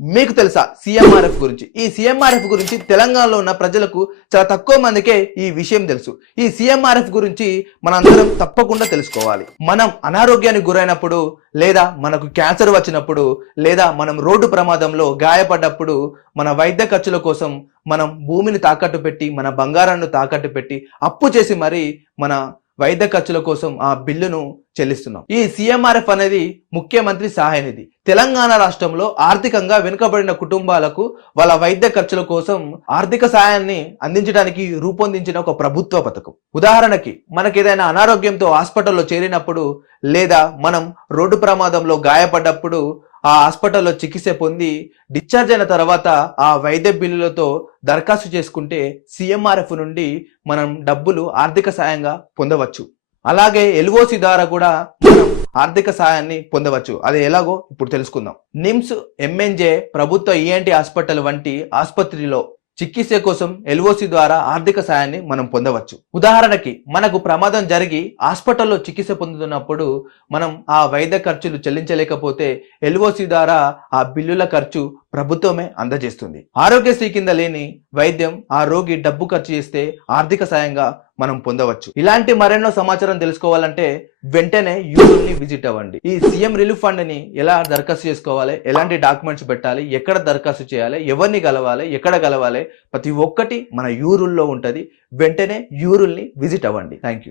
మీకు తెలుసా సీఎంఆర్ఎఫ్ గురించి? ఈ సీఎంఆర్ఎఫ్ గురించి తెలంగాణలో ఉన్న ప్రజలకు చాలా తక్కువ మందికే ఈ విషయం తెలుసు. ఈ సీఎంఆర్ఎఫ్ గురించి మనందరం తప్పకుండా తెలుసుకోవాలి. మనం అనారోగ్యానికి గురైనప్పుడు లేదా మనకు క్యాన్సర్ వచ్చినప్పుడు లేదా మనం రోడ్డు ప్రమాదంలో గాయపడ్డప్పుడు మన వైద్య ఖర్చుల కోసం మనం భూమిని తాకట్టు పెట్టి మన బంగారాన్ని తాకట్టు పెట్టి అప్పు చేసి మరి మన వైద్య ఖర్చుల కోసం ఆ బిల్లును చెల్లిస్తున్నాం. ఈ సీఎంఆర్ఎఫ్ అనేది ముఖ్యమంత్రి సహాయ నిధి. తెలంగాణ రాష్ట్రంలో ఆర్థికంగా వెనుకబడిన కుటుంబాలకు వాళ్ళ వైద్య ఖర్చుల కోసం ఆర్థిక సాయాన్ని అందించడానికి రూపొందించిన ఒక ప్రభుత్వ పథకం. ఉదాహరణకి మనకి ఏదైనా అనారోగ్యంతో హాస్పిటల్లో చేరినప్పుడు లేదా మనం రోడ్డు ప్రమాదంలో గాయపడ్డప్పుడు ఆ హాస్పిటల్లో చికిత్స పొంది డిశ్చార్జ్ అయిన తర్వాత ఆ వైద్య బిల్లులతో దరఖాస్తు చేసుకుంటే సీఎంఆర్ఎఫ్ నుండి మనం డబ్బులు ఆర్థిక సాయంగా పొందవచ్చు. అలాగే ఎల్ఓసి ద్వారా కూడా ఆర్థిక సాయాన్ని పొందవచ్చు. అది ఎలాగో ఇప్పుడు తెలుసుకుందాం. నిమ్స్ ఎంఎన్జే ప్రభుత్వ ఈఎన్టీ హాస్పిటల్ వంటి ఆసుపత్రిలో చికిత్స కోసం ఎల్ఓసి ద్వారా ఆర్థిక సాయాన్ని మనం పొందవచ్చు. ఉదాహరణకి మనకు ప్రమాదం జరిగి హాస్పిటల్లో చికిత్స పొందుతున్నప్పుడు మనం ఆ వైద్య ఖర్చులు చెల్లించలేకపోతే ఎల్ఓసి ద్వారా ఆ బిల్లుల ఖర్చు ప్రభుత్వమే అందజేస్తుంది. ఆరోగ్యశ్రీ కింద లేని వైద్యం ఆ రోగి డబ్బు ఖర్చు చేస్తే ఆర్థిక సాయంగా మనం పొందవచ్చు. ఇలాంటి మరెన్నో సమాచారం తెలుసుకోవాలంటే వెంటనే యూట్యూబ్ని విజిట్ అవ్వండి. ఈ సీఎం రిలీఫ్ ఫండ్ని ఎలా దరఖాస్తు చేసుకోవాలి? ఎలాంటి డాక్యుమెంట్స్ పెట్టాలి? ఎక్కడ దరఖాస్తు చేయాలి? ఎవరిని కలవాలి? ఎక్కడ కలవాలి? ప్రతి ఒక్కటి మన యూరుల్లో ఉంటుంది. వెంటనే యూరుల్ని విజిట్ అవ్వండి. Thank you